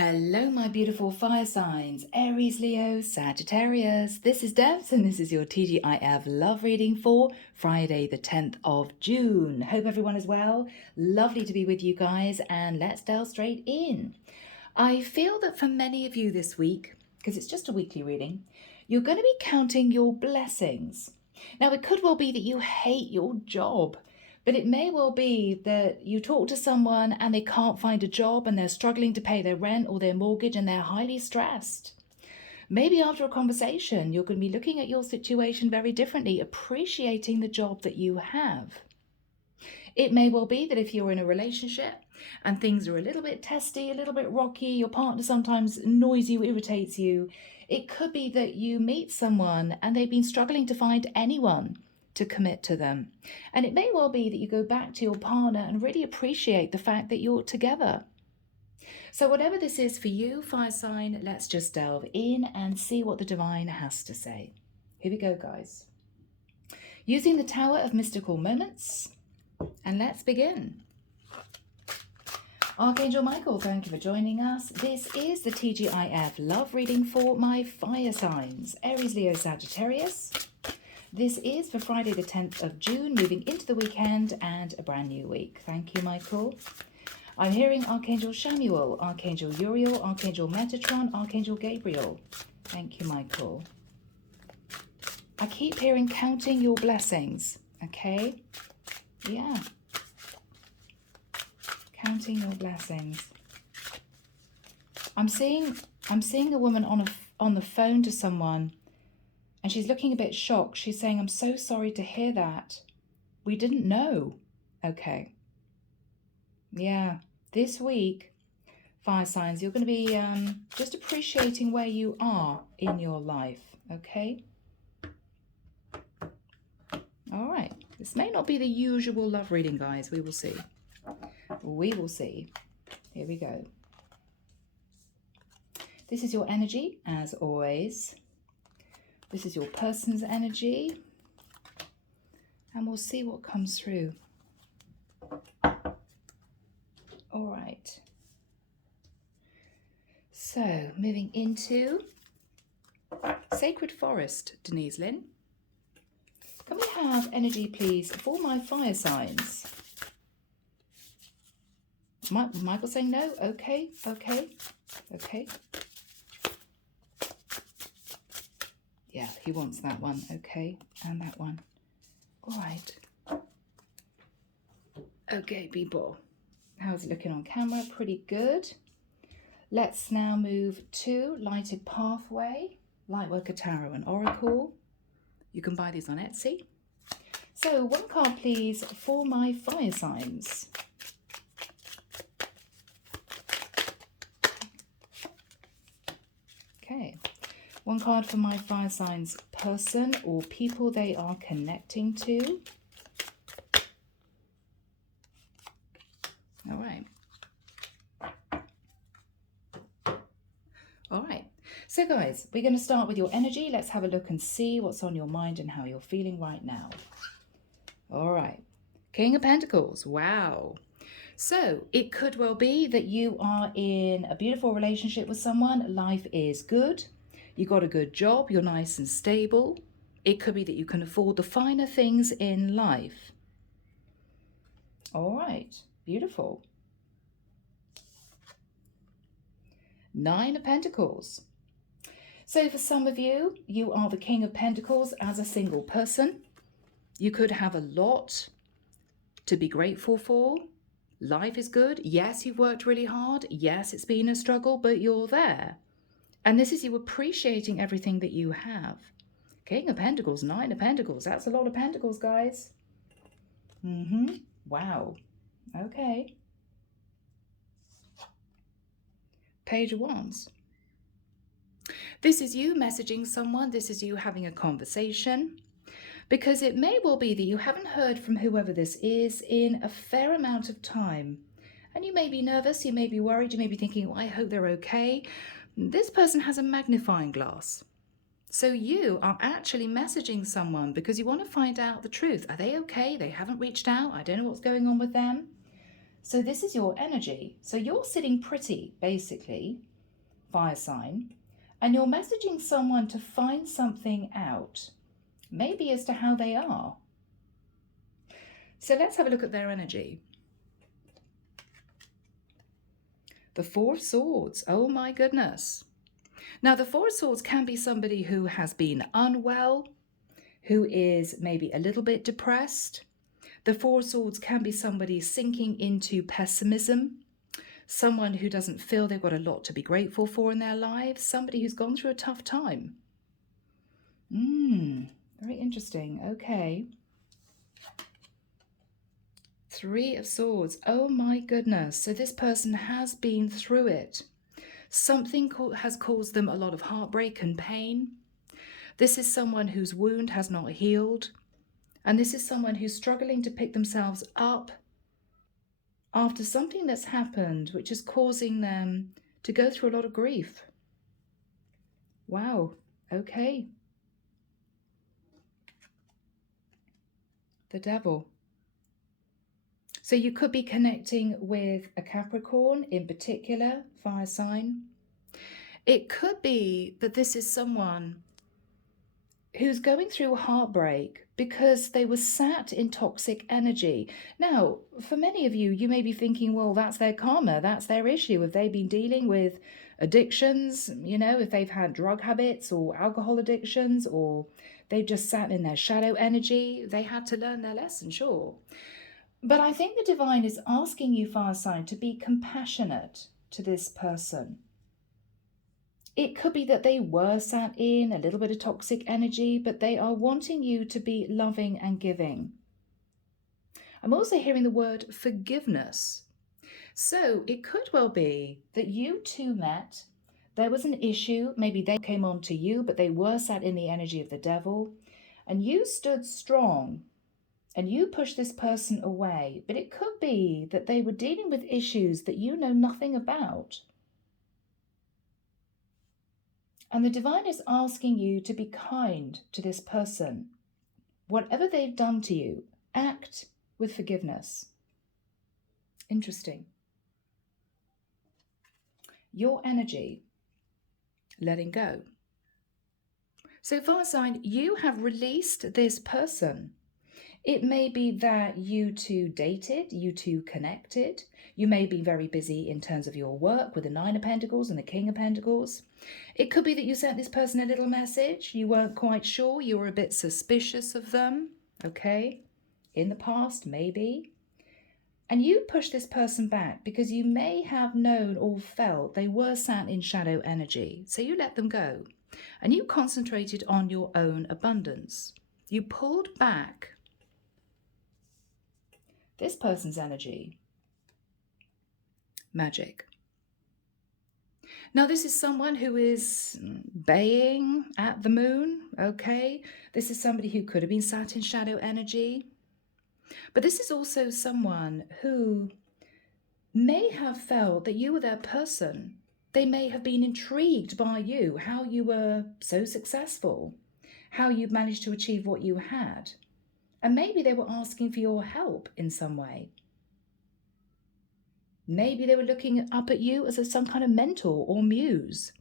Hello, my beautiful fire signs, Aries, Leo, Sagittarius. This is Debs, and this is your T.G.I.F love reading for Friday, the 10th of June. Hope everyone is well. Lovely to be with you guys, and let's delve straight in. I feel that for many of you this week, because it's just a weekly reading, you're going to be counting your blessings. Now, it could well be that you hate your job. But it may well be that you talk to someone and they can't find a job and they're struggling to pay their rent or their mortgage and they're highly stressed. Maybe after a conversation, you're going to be looking at your situation very differently, appreciating the job that you have. It may well be that if you're in a relationship and things are a little bit testy, a little bit rocky, your partner sometimes annoys you, irritates you, it could be that you meet someone and they've been struggling to find anyone to commit to them. And it may well be that you go back to your partner and really appreciate the fact that you're together. So whatever this is for you, fire sign, let's just delve in and see what the divine has to say. Here we go, guys. Using the Tower of Mystical Moments, and let's begin. Archangel Michael, thank you for joining us. This is the T.G.I.F love reading for my fire signs, Aries, Leo, Sagittarius. This is for Friday the 10th of June, moving into the weekend and a brand new week. Thank you, Michael. I'm hearing Archangel Samuel, Archangel Uriel, Archangel Metatron, Archangel Gabriel. Thank you, Michael. I keep hearing counting your blessings, okay? Yeah. Counting your blessings. I'm seeing a woman on the phone to someone. And she's looking a bit shocked. She's saying, I'm so sorry to hear that. We didn't know. Okay. Yeah. This week, fire signs, you're going to be just appreciating where you are in your life. Okay. All right. This may not be the usual love reading, guys. We will see. We will see. Here we go. This is your energy, as always. This is your person's energy, and we'll see what comes through. All right. So, moving into Sacred Forest, Denise, Linn. Can we have energy, please, for my fire signs? Michael saying no? Okay, okay, okay. Yeah, he wants that one. Okay, and that one. All right. Okay, people. How's it looking on camera? Pretty good. Let's now move to Lighted Pathway, Lightworker Tarot and Oracle. You can buy these on Etsy. So one card, please, for my fire signs. Okay. One card for my fire signs person or people they are connecting to. All right. All right. So guys, we're going to start with your energy. Let's have a look and see what's on your mind and how you're feeling right now. All right. King of Pentacles. Wow. So it could well be that you are in a beautiful relationship with someone. Life is good. You got a good job, you're nice and stable. It could be that you can afford the finer things in life. All right, beautiful. 9 of Pentacles. So for some of you, you are the King of Pentacles as a single person. You could have a lot to be grateful for. Life is good. Yes, you've worked really hard. Yes, it's been a struggle, but you're there. And this is you appreciating everything that you have. King of Pentacles, 9 of Pentacles. That's a lot of Pentacles, guys. Wow. Okay. Page of Wands. This is you messaging someone. This is you having a conversation. Because it may well be that you haven't heard from whoever this is in a fair amount of time. And you may be nervous. You may be worried. You may be thinking, well, I hope they're okay. This person has a magnifying glass. So you are actually messaging someone because you want to find out the truth. Are they okay? They haven't reached out. I don't know what's going on with them. So this is your energy. So you're sitting pretty, basically, fire sign, and you're messaging someone to find something out, maybe as to how they are. So let's have a look at their energy. The Four of Swords. Oh my goodness. Now, the Four of Swords can be somebody who has been unwell, who is maybe a little bit depressed. The Four of Swords can be somebody sinking into pessimism, someone who doesn't feel they've got a lot to be grateful for in their lives, somebody who's gone through a tough time. Very interesting. Okay. Three of Swords. Oh my goodness. So this person has been through it. Something has caused them a lot of heartbreak and pain. This is someone whose wound has not healed. And this is someone who's struggling to pick themselves up after something that's happened, which is causing them to go through a lot of grief. Wow. Okay. The Devil. So you could be connecting with a Capricorn in particular, fire sign. It could be that this is someone who's going through heartbreak because they were sat in toxic energy. Now, for many of you, you may be thinking, well, that's their karma, that's their issue. Have they been dealing with addictions, if they've had drug habits or alcohol addictions, or they've just sat in their shadow energy, they had to learn their lesson, sure. But I think the divine is asking you, fire sign, to be compassionate to this person. It could be that they were sat in a little bit of toxic energy, but they are wanting you to be loving and giving. I'm also hearing the word forgiveness. So it could well be that you two met, there was an issue, maybe they came on to you, but they were sat in the energy of the devil, and you stood strong and you pushed this person away. But it could be that they were dealing with issues that you know nothing about. And the divine is asking you to be kind to this person. Whatever they've done to you, act with forgiveness. Interesting. Your energy, letting go. So fire sign, you have released this person. It may be that you two dated, you two connected. You may be very busy in terms of your work with the Nine of Pentacles and the King of Pentacles. It could be that you sent this person a little message. You weren't quite sure. You were a bit suspicious of them. Okay. In the past, maybe. And you pushed this person back because you may have known or felt they were sat in shadow energy. So you let them go. And you concentrated on your own abundance. You pulled back this person's energy. Magic. Now, this is someone who is baying at the moon, okay? This is somebody who could have been sat in shadow energy. But this is also someone who may have felt that you were their person. They may have been intrigued by you, how you were so successful, how you managed to achieve what you had. And maybe they were asking for your help in some way. Maybe they were looking up at you as some kind of mentor or muse.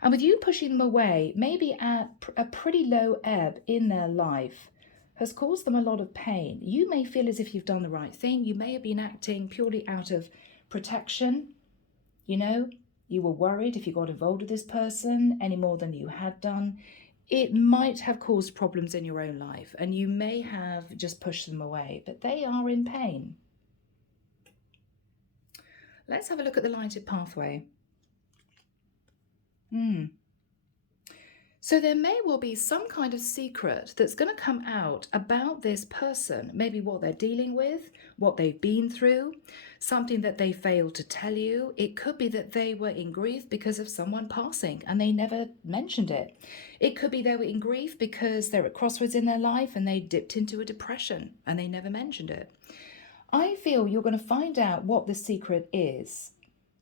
And with you pushing them away, maybe at a pretty low ebb in their life, has caused them a lot of pain. You may feel as if you've done the right thing. You may have been acting purely out of protection. You were worried if you got involved with this person any more than you had done. It might have caused problems in your own life, and you may have just pushed them away, but they are in pain. Let's have a look at the lighted pathway. So there may well be some kind of secret that's going to come out about this person, maybe what they're dealing with, what they've been through, something that they failed to tell you. It could be that they were in grief because of someone passing and they never mentioned it. It could be they were in grief because they're at crossroads in their life and they dipped into a depression and they never mentioned it. I feel you're going to find out what the secret is.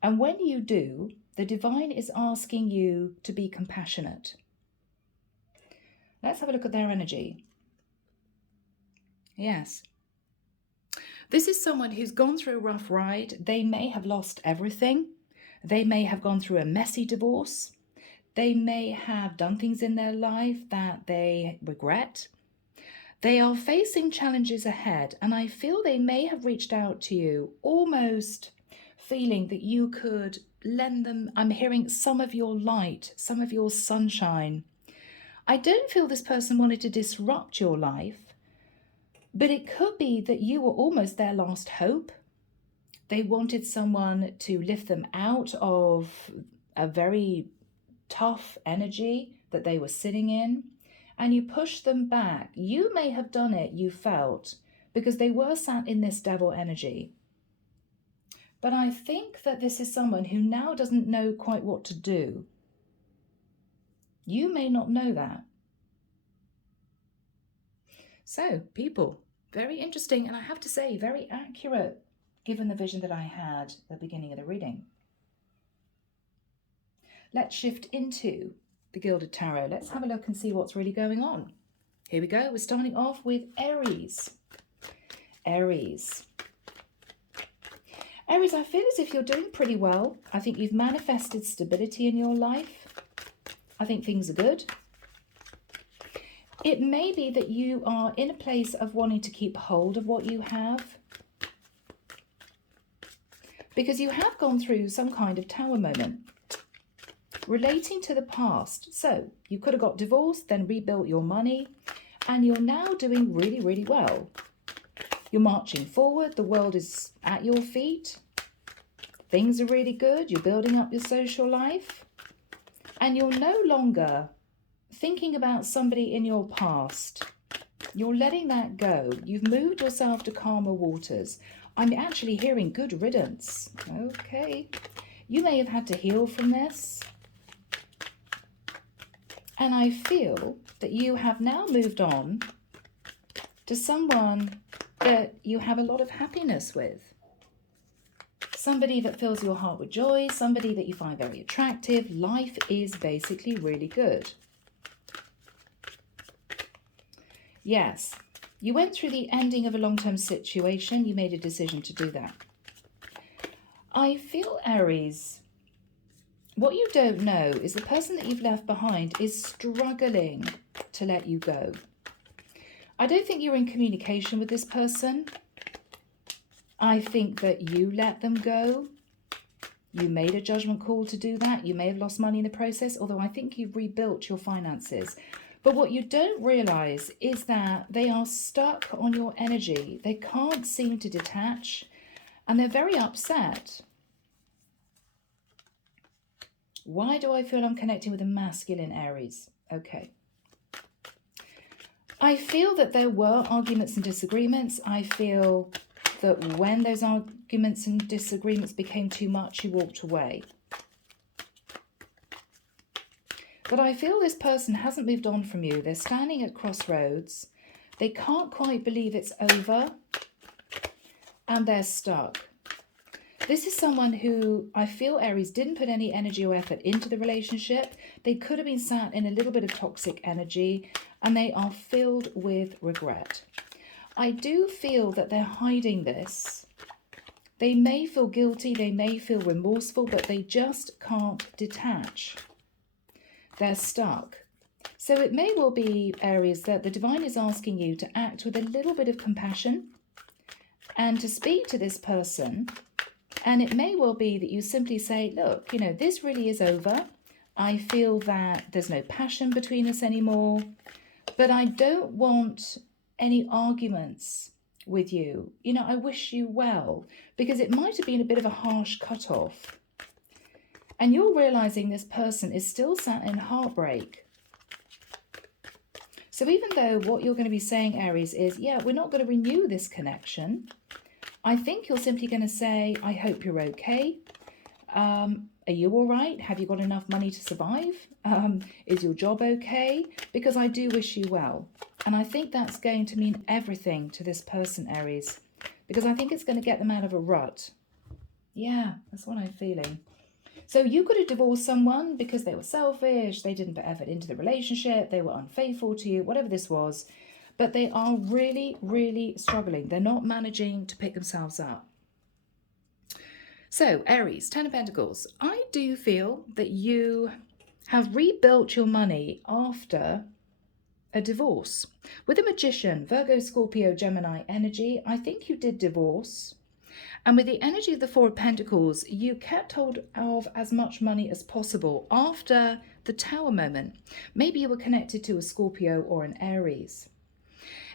And when you do, the divine is asking you to be compassionate. Let's have a look at their energy. Yes. This is someone who's gone through a rough ride. They may have lost everything. They may have gone through a messy divorce. They may have done things in their life that they regret. They are facing challenges ahead, and I feel they may have reached out to you, almost feeling that you could lend them, I'm hearing, some of your light, some of your sunshine. I don't feel this person wanted to disrupt your life, but it could be that you were almost their last hope. They wanted someone to lift them out of a very tough energy that they were sitting in, and you pushed them back. You may have done it, you felt, because they were sat in this devil energy. But I think that this is someone who now doesn't know quite what to do. You may not know that. So, people, very interesting, and I have to say, very accurate, given the vision that I had at the beginning of the reading. Let's shift into the Gilded Tarot. Let's have a look and see what's really going on. Here we go. We're starting off with Aries. Aries. Aries, I feel as if you're doing pretty well. I think you've manifested stability in your life. I think things are good. It may be that you are in a place of wanting to keep hold of what you have, because you have gone through some kind of tower moment relating to the past. So you could have got divorced, then rebuilt your money, and you're now doing really, really well. You're marching forward. The world is at your feet. Things are really good. You're building up your social life, and you're no longer thinking about somebody in your past. You're letting that go. You've moved yourself to calmer waters. I'm actually hearing good riddance. Okay. You may have had to heal from this. And I feel that you have now moved on to someone that you have a lot of happiness with. Somebody that fills your heart with joy, somebody that you find very attractive. Life is basically really good. Yes, you went through the ending of a long-term situation. You made a decision to do that. I feel, Aries, what you don't know is the person that you've left behind is struggling to let you go. I don't think you're in communication with this person. I think that you let them go. You made a judgment call to do that. You may have lost money in the process, although I think you've rebuilt your finances. But what you don't realize is that they are stuck on your energy. They can't seem to detach, and they're very upset. Why do I feel I'm connecting with a masculine, Aries? Okay. I feel that there were arguments and disagreements. I feel that when those arguments and disagreements became too much, you walked away. But I feel this person hasn't moved on from you. They're standing at crossroads. They can't quite believe it's over, and they're stuck. This is someone who I feel, Aries, didn't put any energy or effort into the relationship. They could have been sat in a little bit of toxic energy, and they are filled with regret. I do feel that they're hiding this. They may feel guilty, they may feel remorseful, but they just can't detach. They're stuck. So it may well be, Aries, that the divine is asking you to act with a little bit of compassion and to speak to this person. And it may well be that you simply say, look, you know, this really is over. I feel that there's no passion between us anymore, but I don't want any arguments with you. You know, I wish you well, because it might have been a bit of a harsh cutoff. And you're realizing this person is still sat in heartbreak. So even though what you're going to be saying, Aries, is, yeah, we're not going to renew this connection, I think you're simply going to say, I hope you're okay. Are you all right? Have you got enough money to survive? Is your job okay? Because I do wish you well. And I think that's going to mean everything to this person, Aries, because I think it's going to get them out of a rut. Yeah, that's what I'm feeling. So you could have divorced someone because they were selfish, they didn't put effort into the relationship, they were unfaithful to you, whatever this was. but they are really, really struggling. They're not managing to pick themselves up. So, Aries, 10 of Pentacles. I do feel that you have rebuilt your money after a divorce. With a Magician, Virgo, Scorpio, Gemini energy, I think you did divorce. And with the energy of the Four of Pentacles, you kept hold of as much money as possible after the Tower moment. Maybe you were connected to a Scorpio or an Aries.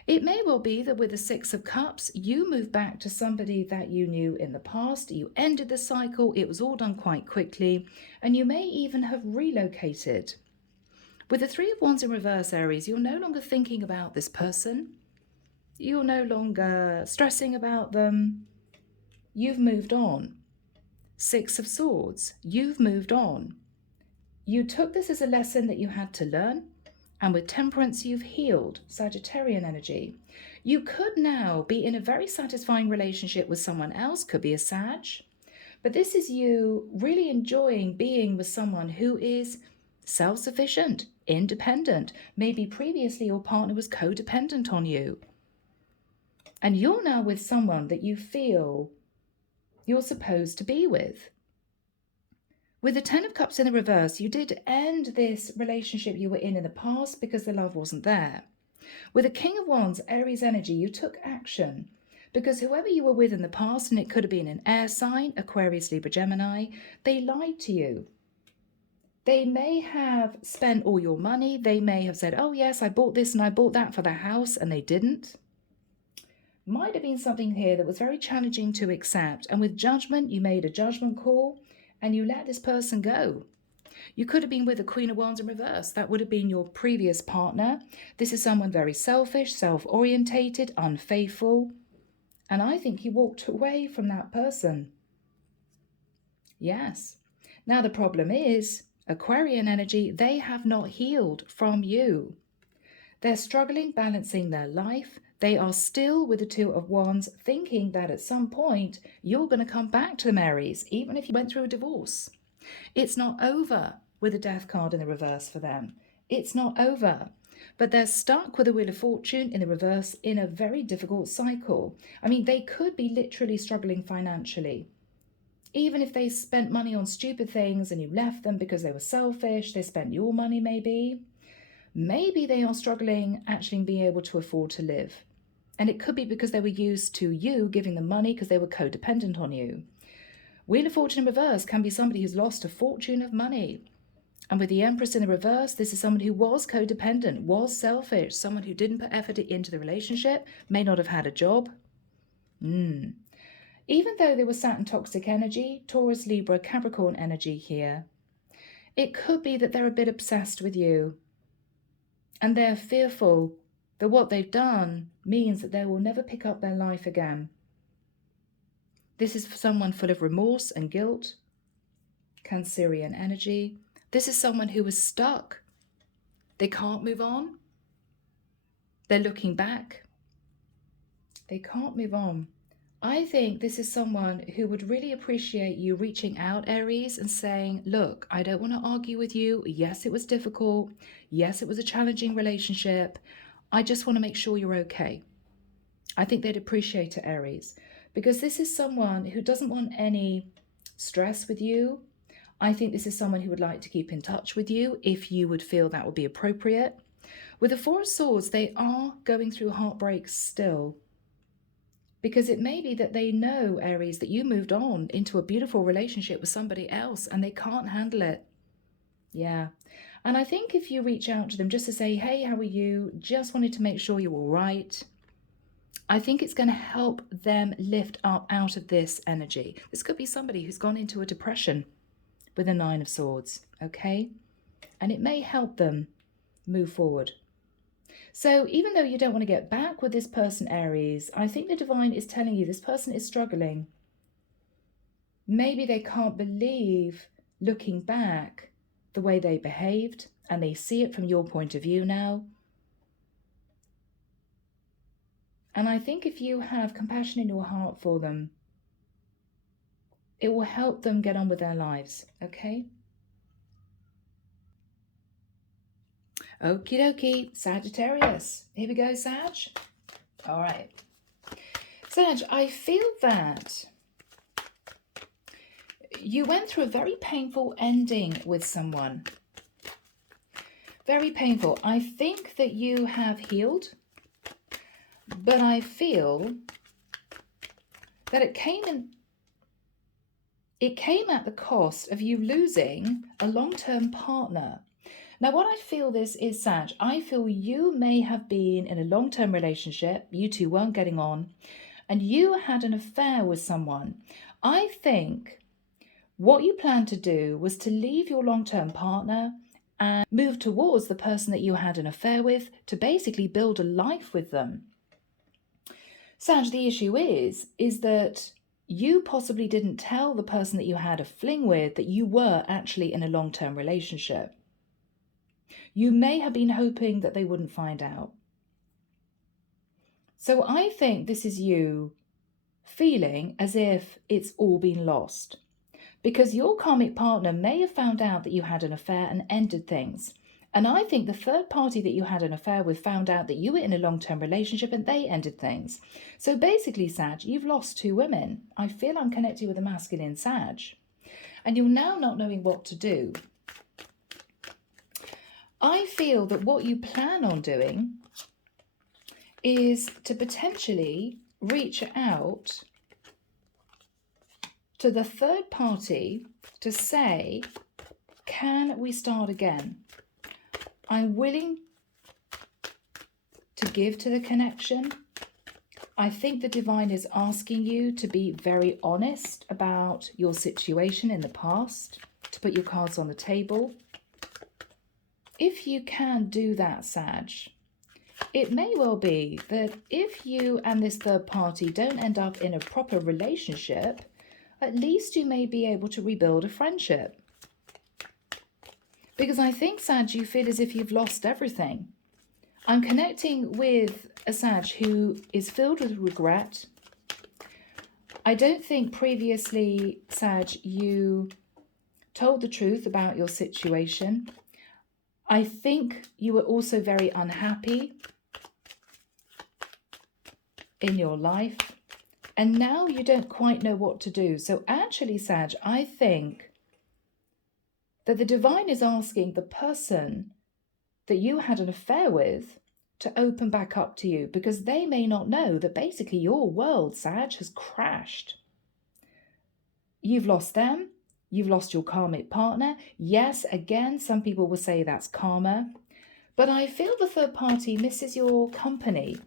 It may well be that with the Six of Cups, you moved back to somebody that you knew in the past. You ended the cycle. It was all done quite quickly. And you may even have relocated. With the Three of Wands in reverse, Aries, you're no longer thinking about this person. You're no longer stressing about them. You've moved on. Six of Swords, you've moved on. You took this as a lesson that you had to learn. And with Temperance, you've healed. Sagittarian energy. You could now be in a very satisfying relationship with someone else, could be a Sag. But this is you really enjoying being with someone who is self-sufficient, independent. Maybe previously your partner was codependent on you. And you're now with someone that you feel you're supposed to be with. With the Ten of Cups in the reverse, you did end this relationship you were in the past because the love wasn't there. With the King of Wands, Aries energy, you took action because whoever you were with in the past, and it could have been an air sign, Aquarius, Libra, Gemini, they lied to you. They may have spent all your money. They may have said, oh yes, I bought this and I bought that for the house, and they didn't. Might have been something here that was very challenging to accept. And with judgment, you made a judgment call and you let this person go. You could have been with a Queen of Wands in reverse. That would have been your previous partner. This is someone very selfish, self-orientated, unfaithful. And I think you walked away from that person. Yes. Now the problem is, Aquarian energy, they have not healed from you. They're struggling balancing their life. They are still with the Two of Wands, thinking that at some point you're going to come back to them, Aries, even if you went through a divorce. It's not over with the Death card in the reverse for them. It's not over. But they're stuck with the Wheel of Fortune in the reverse in a very difficult cycle. I mean, they could be literally struggling financially. Even if they spent money on stupid things and you left them because they were selfish, they spent your money maybe. Maybe they are struggling actually being able to afford to live. And it could be because they were used to you giving them money because they were codependent on you. Wheel of Fortune in reverse can be somebody who's lost a fortune of money. And with the Empress in the reverse, this is someone who was codependent, was selfish, someone who didn't put effort into the relationship, may not have had a job. Even though they were Saturn toxic energy, Taurus, Libra, Capricorn energy here, it could be that they're a bit obsessed with you. And they're fearful that what they've done means that they will never pick up their life again. This is someone full of remorse and guilt. Cancerian energy. This is someone who is stuck. They can't move on. They're looking back. They can't move on. I think this is someone who would really appreciate you reaching out, Aries, and saying, look, I don't want to argue with you. Yes, it was difficult. Yes, it was a challenging relationship. I just want to make sure you're okay. I think they'd appreciate it, Aries, because this is someone who doesn't want any stress with you. I think this is someone who would like to keep in touch with you if you would feel that would be appropriate. With the Four of Swords, they are going through heartbreak still. Because it may be that they know, Aries, that you moved on into a beautiful relationship with somebody else and they can't handle it. Yeah. And I think if you reach out to them just to say, hey, how are you? Just wanted to make sure you're all right. I think it's going to help them lift up out of this energy. This could be somebody who's gone into a depression with a Nine of Swords, okay? And it may help them move forward. So even though you don't want to get back with this person, Aries, I think the divine is telling you this person is struggling. Maybe they can't believe, looking back, the way they behaved, and they see it from your point of view now. And I think if you have compassion in your heart for them, it will help them get on with their lives, okay? Okie dokie, Sagittarius. Here we go, Sag. All right. Sag, I feel that you went through a very painful ending with someone. Very painful. I think that you have healed, but I feel that it came at the cost of you losing a long-term partner. Now, what I feel this is, Sag, I feel you may have been in a long-term relationship, you two weren't getting on, and you had an affair with someone. I think what you planned to do was to leave your long-term partner and move towards the person that you had an affair with to basically build a life with them. Sag, the issue is that you possibly didn't tell the person that you had a fling with that you were actually in a long-term relationship. You may have been hoping that they wouldn't find out. So I think this is you feeling as if it's all been lost, because your karmic partner may have found out that you had an affair and ended things. And I think the third party that you had an affair with found out that you were in a long-term relationship and they ended things. So basically, Sag, you've lost two women. I feel I'm connected with a masculine Sag. And you're now not knowing what to do. I feel that what you plan on doing is to potentially reach out to the third party to say, can we start again? I'm willing to give to the connection. I think the divine is asking you to be very honest about your situation in the past, to put your cards on the table. If you can do that, Sag, it may well be that if you and this third party don't end up in a proper relationship, at least you may be able to rebuild a friendship. Because I think, Sag, you feel as if you've lost everything. I'm connecting with a Sag who is filled with regret. I don't think previously, Sag, you told the truth about your situation. I think you were also very unhappy in your life. And now you don't quite know what to do. So actually, Sag, I think that the divine is asking the person that you had an affair with to open back up to you, because they may not know that basically your world, Sag, has crashed. You've lost them. You've lost your karmic partner. Yes, again, some people will say that's karma. But I feel the third party misses your company.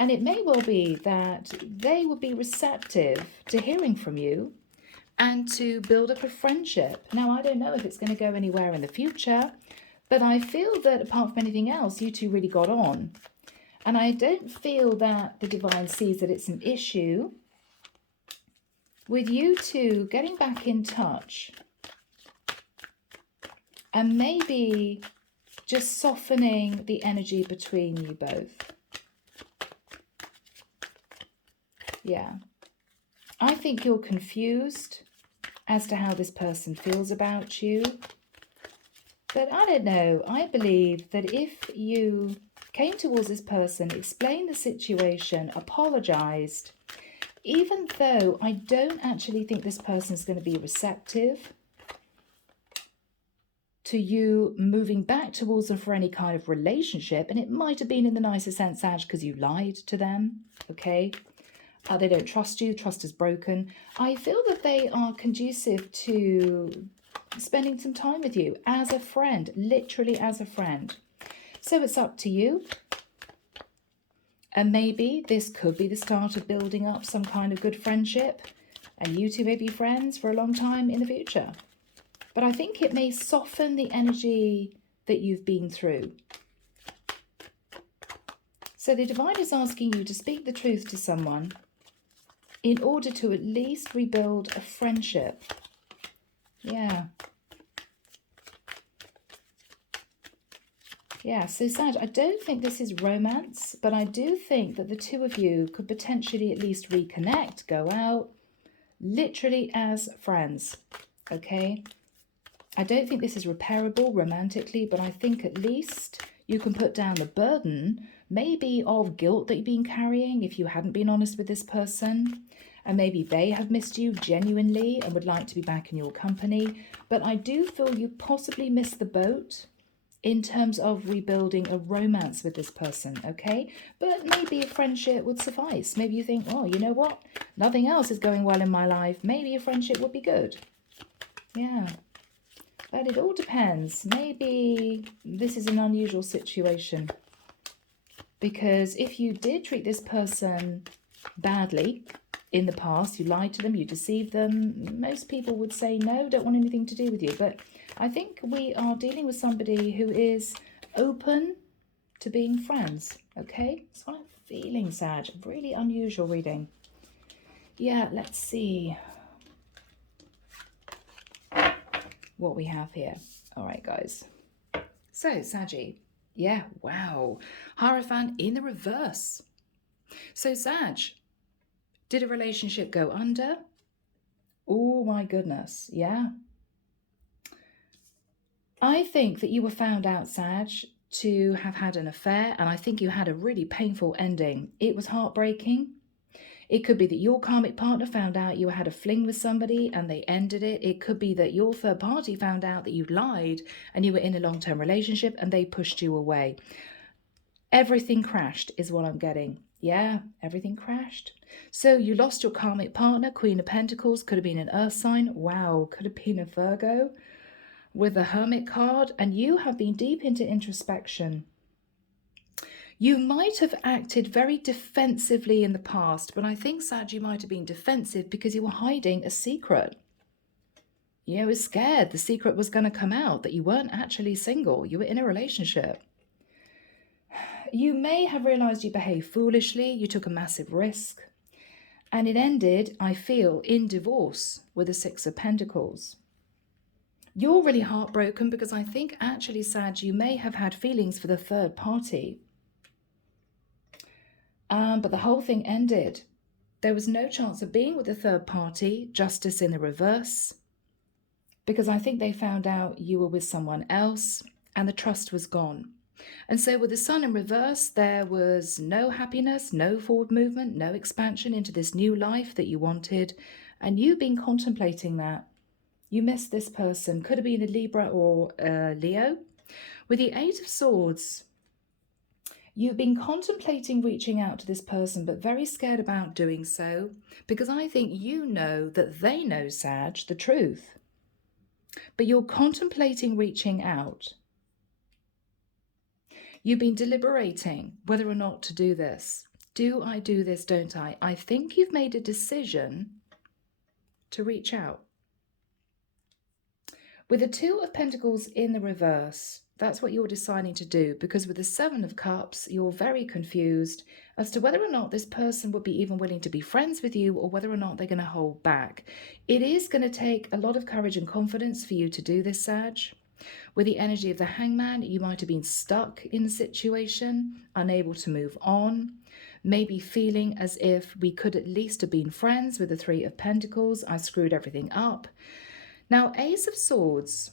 And it may well be that they would be receptive to hearing from you and to build up a friendship. Now, I don't know if it's going to go anywhere in the future, but I feel that apart from anything else, you two really got on. And I don't feel that the divine sees that it's an issue with you two getting back in touch and maybe just softening the energy between you both. Yeah. I think you're confused as to how this person feels about you. But I don't know. I believe that if you came towards this person, explained the situation, apologized, even though I don't actually think this person is going to be receptive to you moving back towards them for any kind of relationship, and it might have been in the nicest sense, Sag, because you lied to them, okay? They don't trust you, trust is broken. I feel that they are conducive to spending some time with you as a friend, literally as a friend. So it's up to you. And maybe this could be the start of building up some kind of good friendship, and you two may be friends for a long time in the future. But I think it may soften the energy that you've been through. So the divine is asking you to speak the truth to someone in order to at least rebuild a friendship. Yeah. Yeah, so Sag, I don't think this is romance, but I do think that the two of you could potentially at least reconnect, go out, literally as friends, okay? I don't think this is repairable romantically, but I think at least You can put down the burden, maybe of guilt that you've been carrying if you hadn't been honest with this person. And maybe they have missed you genuinely and would like to be back in your company. But I do feel you possibly missed the boat in terms of rebuilding a romance with this person, okay? But maybe a friendship would suffice. Maybe you think, oh, you know what? Nothing else is going well in my life. Maybe a friendship would be good. Yeah. But it all depends. Maybe this is an unusual situation. Because if you did treat this person badly in the past, you lied to them, you deceived them, most people would say, no, don't want anything to do with you. But I think we are dealing with somebody who is open to being friends, okay? That's what I'm feeling, Sag. Really unusual reading. Yeah, let's see what we have here. All right, guys. So, Saggy. Yeah, wow. Hierophant in the reverse. So, Sag, did a relationship go under? Oh, my goodness. Yeah. I think that you were found out, Sag, to have had an affair, and I think you had a really painful ending. It was heartbreaking. It could be that your karmic partner found out you had a fling with somebody and they ended it. It could be that your third party found out that you lied and you were in a long-term relationship and they pushed you away. Everything crashed is what I'm getting. Yeah, everything crashed. So you lost your karmic partner, Queen of Pentacles, could have been an earth sign. Wow, could have been a Virgo with the Hermit card, and you have been deep into introspection. You might have acted very defensively in the past, but I think, Sag, you might have been defensive because you were hiding a secret. You were scared the secret was going to come out, that you weren't actually single, you were in a relationship. You may have realized you behaved foolishly, you took a massive risk, and it ended, I feel, in divorce with the Six of Pentacles. You're really heartbroken because I think actually, Sag, you may have had feelings for the third party. But the whole thing ended. There was no chance of being with the third party, justice in the reverse, because I think they found out you were with someone else and the trust was gone. And so with the sun in reverse, there was no happiness, no forward movement, no expansion into this new life that you wanted. And you've been contemplating that. You missed this person. Could have been a Libra or a Leo. With the Eight of Swords, you've been contemplating reaching out to this person, but very scared about doing so, because I think you know that they know, Sag, the truth. But you're contemplating reaching out. You've been deliberating whether or not to do this. Do I do this, don't I? I think you've made a decision to reach out. With the Two of Pentacles in the reverse, that's what you're deciding to do, because with the Seven of Cups, you're very confused as to whether or not this person would be even willing to be friends with you or whether or not they're going to hold back. It is going to take a lot of courage and confidence for you to do this, Sag. With the energy of the Hangman, you might have been stuck in a situation, unable to move on, maybe feeling as if we could at least have been friends. With the Three of Pentacles, I screwed everything up. Now, Ace of Swords.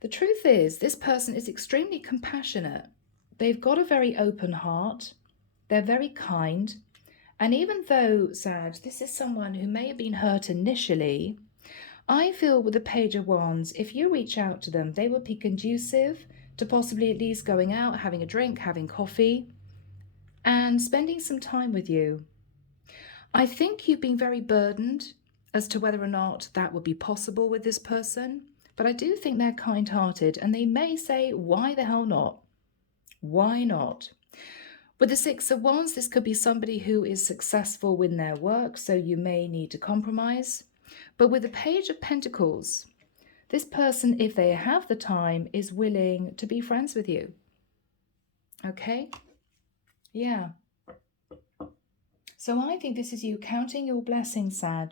The truth is, this person is extremely compassionate. They've got a very open heart. They're very kind. And even though, Sag, this is someone who may have been hurt initially, I feel with the Page of Wands, if you reach out to them, they would be conducive to possibly at least going out, having a drink, having coffee, and spending some time with you. I think you've been very burdened as to whether or not that would be possible with this person. But I do think they're kind-hearted, and they may say, why the hell not? Why not? With the Six of Wands, this could be somebody who is successful in their work, so you may need to compromise. But with the Page of Pentacles, this person, if they have the time, is willing to be friends with you. Okay? Yeah. So I think this is you counting your blessings, Sag.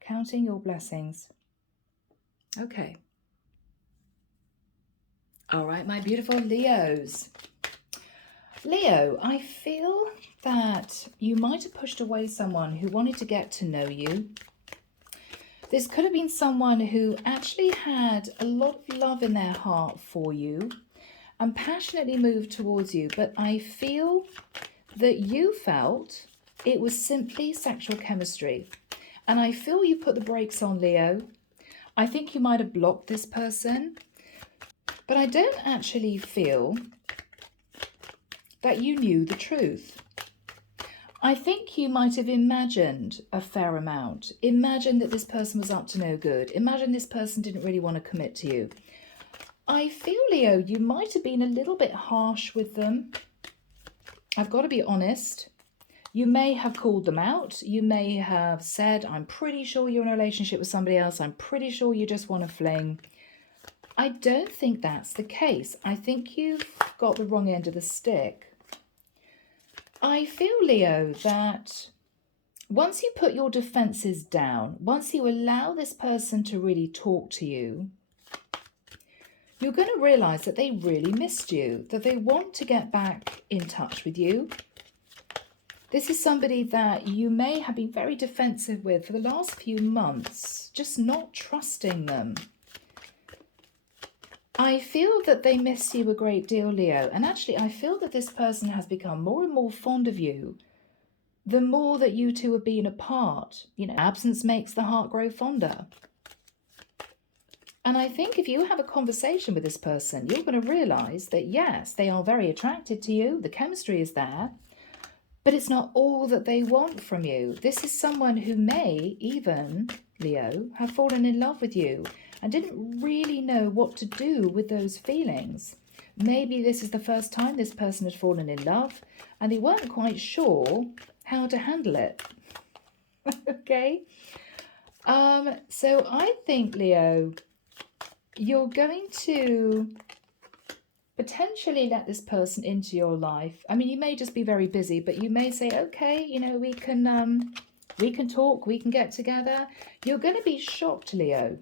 Counting your blessings. Okay. All right, my beautiful Leos. Leo, I feel that you might have pushed away someone who wanted to get to know you. This could have been someone who actually had a lot of love in their heart for you and passionately moved towards you, but I feel that you felt it was simply sexual chemistry. And I feel you put the brakes on, Leo. I think you might have blocked this person, but I don't actually feel that you knew the truth. I think you might have imagined a fair amount. Imagine that this person was up to no good. Imagine this person didn't really want to commit to you. I feel, Leo, you might have been a little bit harsh with them. I've got to be honest. You may have called them out. You may have said, I'm pretty sure you're in a relationship with somebody else. I'm pretty sure you just want to fling. I don't think that's the case. I think you've got the wrong end of the stick. I feel, Leo, that once you put your defenses down, once you allow this person to really talk to you, you're going to realize that they really missed you, that they want to get back in touch with you. This is somebody that you may have been very defensive with for the last few months, just not trusting them. I feel that they miss you a great deal, Leo. And actually, I feel that this person has become more and more fond of you the more that you two have been apart. You know, absence makes the heart grow fonder. And I think if you have a conversation with this person, you're going to realize that, yes, they are very attracted to you. The chemistry is there. But it's not all that they want from you. This is someone who may even, Leo, have fallen in love with you and didn't really know what to do with those feelings. Maybe this is the first time this person had fallen in love and they weren't quite sure how to handle it. Okay? So I think, Leo, you're going to potentially let this person into your life. I mean, you may just be very busy, but you may say, okay, you know, we can talk, we can get together. You're going to be shocked, Leo,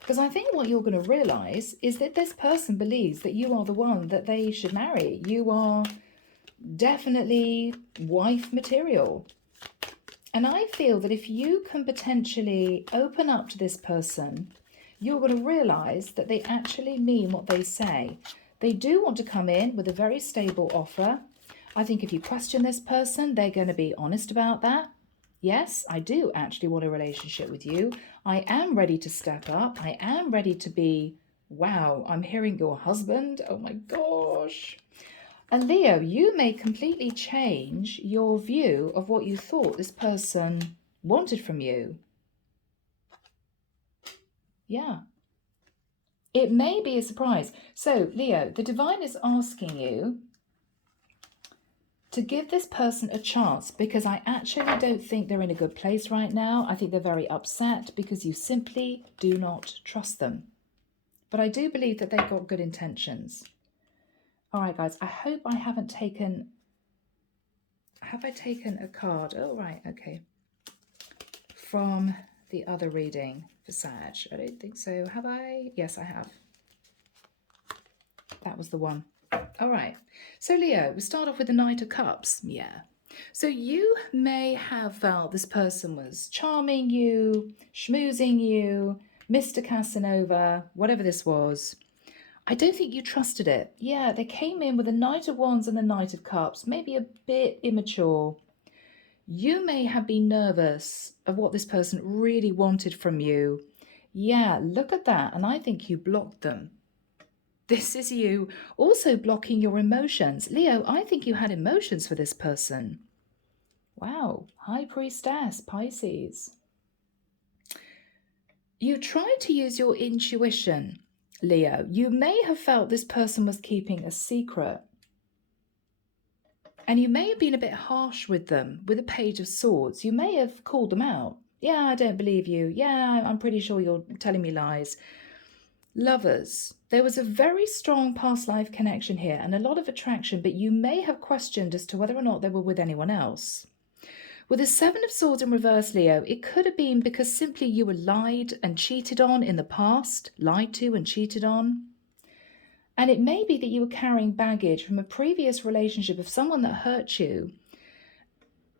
because I think what you're going to realize is that this person believes that you are the one that they should marry. You are definitely wife material. And I feel that if you can potentially open up to this person, you're going to realize that they actually mean what they say. They do want to come in with a very stable offer. I think if you question this person, they're going to be honest about that. Yes, I do actually want a relationship with you. I am ready to step up. I am ready to be, wow, I'm hearing your husband. Oh my gosh. And Leo, you may completely change your view of what you thought this person wanted from you. Yeah. It may be a surprise. So, Leo, the divine is asking you to give this person a chance, because I actually don't think they're in a good place right now. I think they're very upset because you simply do not trust them. But I do believe that they've got good intentions. All right, guys, I hope I haven't taken... Have I taken a card? Oh, right, okay. From the other reading for Sag. I don't think so. Have I? Yes, I have. That was the one. All right. So, Leo, we start off with the Knight of Cups. Yeah. So you may have felt this person was charming you, schmoozing you, Mr. Casanova, whatever this was. I don't think you trusted it. Yeah, they came in with the Knight of Wands and the Knight of Cups, maybe a bit immature. You may have been nervous of what this person really wanted from you. Yeah, look at that. And I think you blocked them. This is you also blocking your emotions. Leo, I think you had emotions for this person. Wow. High Priestess, Pisces. You tried to use your intuition, Leo. You may have felt this person was keeping a secret. And you may have been a bit harsh with them with a Page of Swords. You may have called them out. Yeah, I don't believe you. Yeah, I'm pretty sure you're telling me lies. Lovers, there was a very strong past life connection here and a lot of attraction, but you may have questioned as to whether or not they were with anyone else. With the Seven of Swords in reverse, Leo, it could have been because simply you were lied and cheated on in the past, lied to and cheated on. And it may be that you were carrying baggage from a previous relationship of someone that hurt you.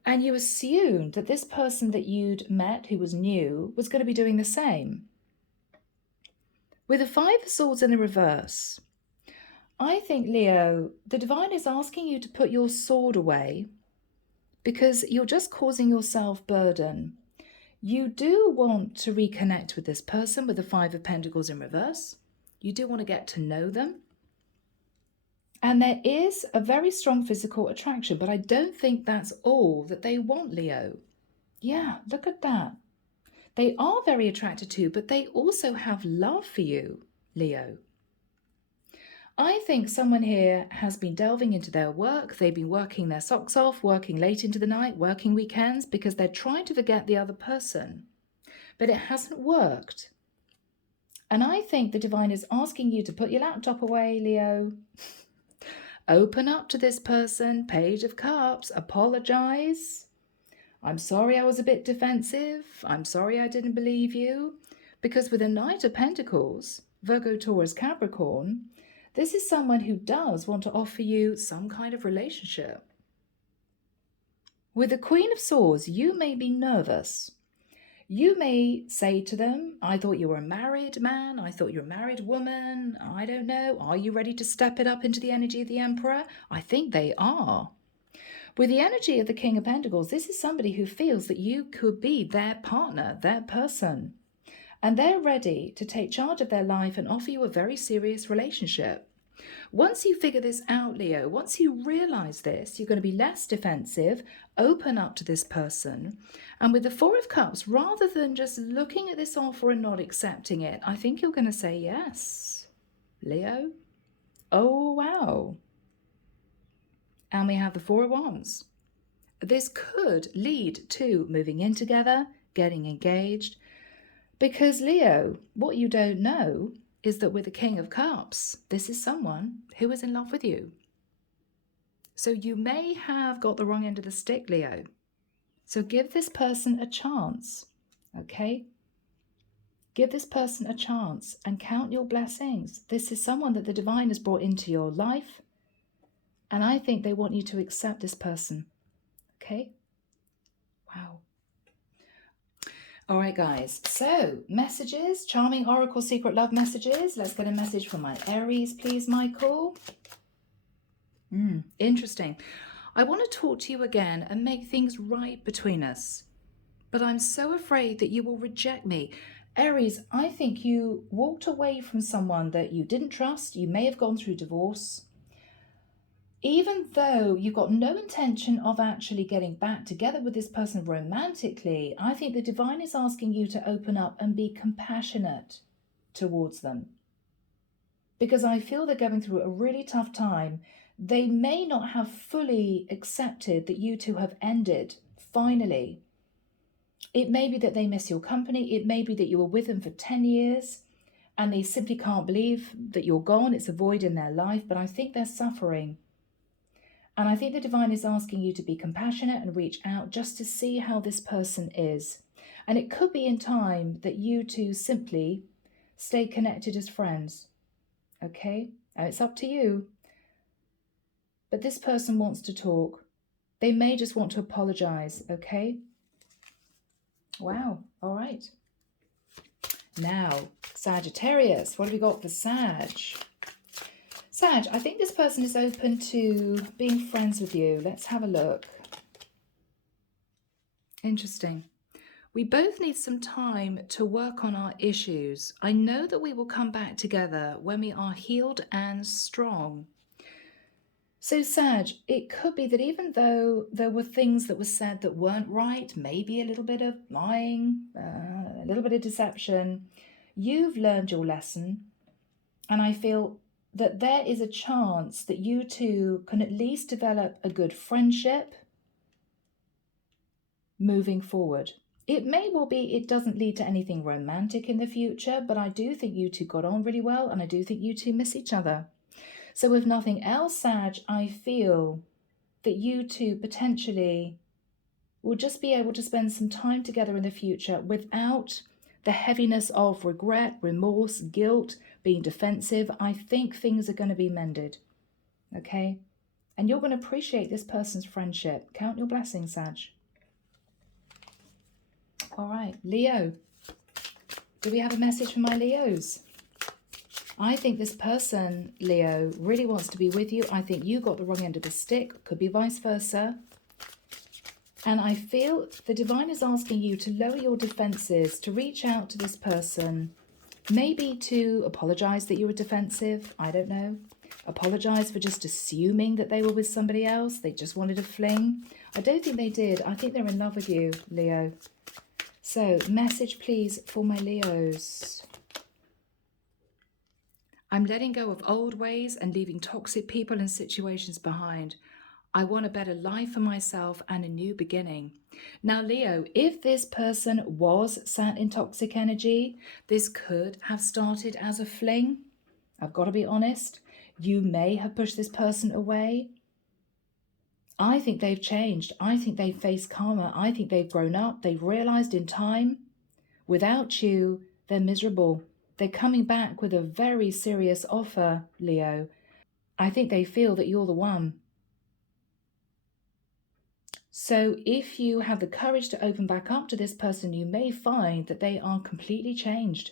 And you assumed that this person that you'd met who was new was going to be doing the same. With the Five of Swords in the reverse, I think, Leo, the divine is asking you to put your sword away because you're just causing yourself burden. You do want to reconnect with this person with the Five of Pentacles in reverse. You do want to get to know them. And there is a very strong physical attraction, but I don't think that's all that they want, Leo. Yeah, look at that. They are very attracted to you, but they also have love for you, Leo. I think someone here has been delving into their work. They've been working their socks off, working late into the night, working weekends, because they're trying to forget the other person. But it hasn't worked. And I think the divine is asking you to put your laptop away, Leo. Open up to this person, Page of Cups, apologize. I'm sorry I was a bit defensive. I'm sorry I didn't believe you. Because with a Knight of Pentacles, Virgo, Taurus, Capricorn, this is someone who does want to offer you some kind of relationship. With the Queen of Swords, you may be nervous. You may say to them, I thought you were a married man. I thought you were a married woman. I don't know. Are you ready to step it up into the energy of the Emperor? I think they are. With the energy of the King of Pentacles, this is somebody who feels that you could be their partner, their person. And they're ready to take charge of their life and offer you a very serious relationship. Once you figure this out, Leo, once you realize this, you're going to be less defensive, open up to this person. And with the Four of Cups, rather than just looking at this offer and not accepting it, I think you're going to say yes, Leo. Oh, wow. And we have the Four of Wands. This could lead to moving in together, getting engaged. Because, Leo, what you don't know is that with the King of Cups, this is someone who is in love with you. So you may have got the wrong end of the stick, Leo. So give this person a chance, okay? Give this person a chance and count your blessings. This is someone that the divine has brought into your life. And I think they want you to accept this person, okay? Wow. All right, guys. So messages, charming oracle secret love messages. Let's get a message from my Aries, please, Michael. Interesting. I want to talk to you again and make things right between us. But I'm so afraid that you will reject me. Aries, I think you walked away from someone that you didn't trust. You may have gone through divorce. Even though you've got no intention of actually getting back together with this person romantically, I think the divine is asking you to open up and be compassionate towards them. Because I feel they're going through a really tough time. They may not have fully accepted that you two have ended, finally. It may be that they miss your company. It may be that you were with them for 10 years and they simply can't believe that you're gone. It's a void in their life, but I think they're suffering. And I think the divine is asking you to be compassionate and reach out just to see how this person is. And it could be in time that you two simply stay connected as friends. Okay? Now it's up to you. But this person wants to talk. They may just want to apologize. Okay? Wow. All right. Now, Sagittarius. What have we got for Sag? Sag, I think this person is open to being friends with you. Let's have a look. Interesting. We both need some time to work on our issues. I know that we will come back together when we are healed and strong. So Sag, it could be that even though there were things that were said that weren't right, maybe a little bit of lying, a little bit of deception, you've learned your lesson. And I feel that there is a chance that you two can at least develop a good friendship moving forward. It may well be it doesn't lead to anything romantic in the future, but I do think you two got on really well, and I do think you two miss each other. So if nothing else, Sag, I feel that you two potentially will just be able to spend some time together in the future without the heaviness of regret, remorse, guilt, being defensive. I think things are going to be mended, okay? And you're going to appreciate this person's friendship. Count your blessings, Sag. All right, Leo. Do we have a message for my Leos? I think this person, Leo, really wants to be with you. I think you got the wrong end of the stick. Could be vice versa. And I feel the divine is asking you to lower your defenses, to reach out to this person, maybe to apologize that you were defensive. I don't know. Apologize for just assuming that they were with somebody else. They just wanted a fling. I don't think they did. I think they're in love with you, Leo. So, message please for my Leos. I'm letting go of old ways and leaving toxic people and situations behind. I want a better life for myself and a new beginning. Now, Leo, if this person was sat in toxic energy, this could have started as a fling. I've got to be honest. You may have pushed this person away. I think they've changed. I think they've faced karma. I think they've grown up. They've realized in time, without you, they're miserable. They're coming back with a very serious offer, Leo. I think they feel that you're the one. So if you have the courage to open back up to this person, you may find that they are completely changed.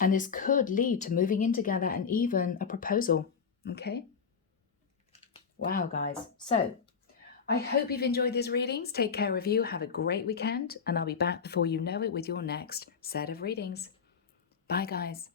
And this could lead to moving in together and even a proposal. Okay? Wow, guys. So I hope you've enjoyed these readings. Take care of you. Have a great weekend. And I'll be back before you know it with your next set of readings. Bye, guys.